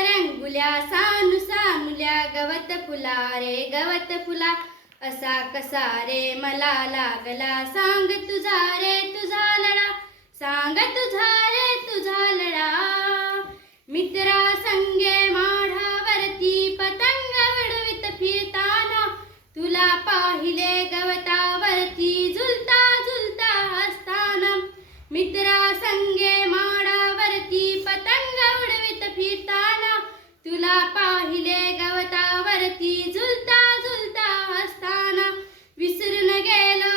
रंगुल्या सानू सानुल्या गवत फुला रे गवत फुला असा कसा रे मला लागला सांग तुझा रे तुझा लढा सांग तुझा रे तुझा लढा मित्रा संगे माढावरती पतंग उडवीत फिरताना तुला पाहिले गवतावरती झुलता झुलता असताना मित्रा संगे माडावरती पतंग उडवीत फिरताना तुला पाहिले गवतावरती झुलता झुलता असताना विसरून गेलो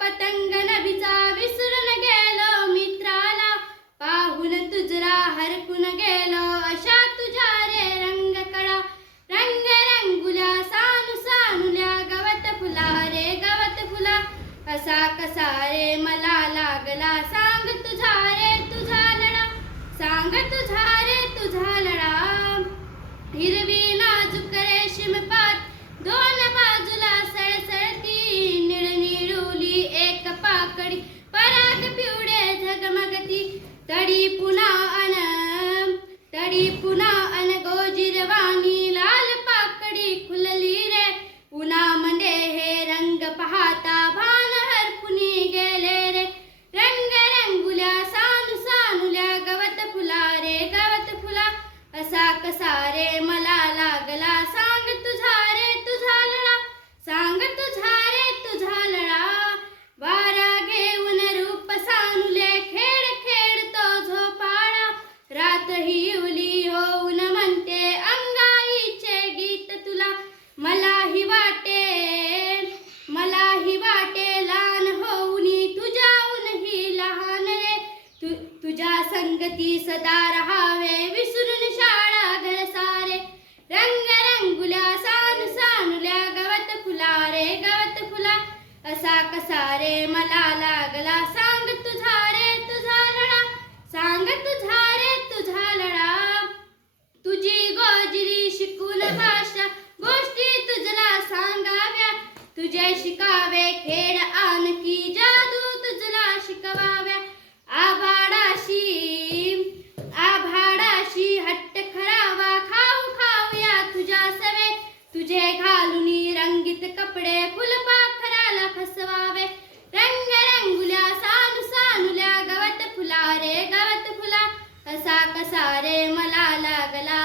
पतंग नभीचा विसरून गेलो मित्राला पाहून तुझरा हरकून गेलो अशा तुझ्या रे रंगकडा रंग रंगुल्या सानू सानुल्या गवत फुला रे गवत फुला असा कसा रे मला लागला सांग तुझा रे तुझा लढा सांग तुझा रे तुझा लढा हिरवी नाजूक रेशीमपात दोन बाजूला सळसळती निळनिळुली एक पाकडी पराग पिवळे झगमगती तडी पुन्हा अन गोजिरवाणी लाल पाकडी खुलली रे उन्हामध्ये हे रंग पाहता भान हरपुनी गेले रे रंग रंगुल्या सानू सानुल्या गवत फुला रे गवत फुला असा कसा रे मला लागला सांग तुझा रे तुझा लढा सांग तुझा रे तुझा लढा वारा घेऊन रूप सानुले खेळ खेळतो झोपाळा रात ही इवली होऊन म्हणते अंगाईचे गीत तुला मलाही वाटे लहान होऊनी तुझ्याहूनही लहान रे तुझ्या संगती सदा रहावे विसरून शाळा घर सारे रंग रंगुल्या सानू सानुल्या गवत फुला रे गवत फुला असा कसा रे मला लागला सांग तुझा रे तुझा लढा सांग तुझा रे तुझा लढा तुझी गोजिरी शिकून भाषा गोष्टी तुझला सांगाव्या तुझे शिकावे खेळ आणखी जादू तुझला शिकवाव्या आभाडाशी हट्ट खरावा खाऊ खाऊया तुझ्या सवे तुझे घालुनी रंगीत कपडे फुलपाखराला फसवावे रंग रंगुल्या सानू सानुल्या गवत फुला रे गवत फुला असा कसा रे मला लागला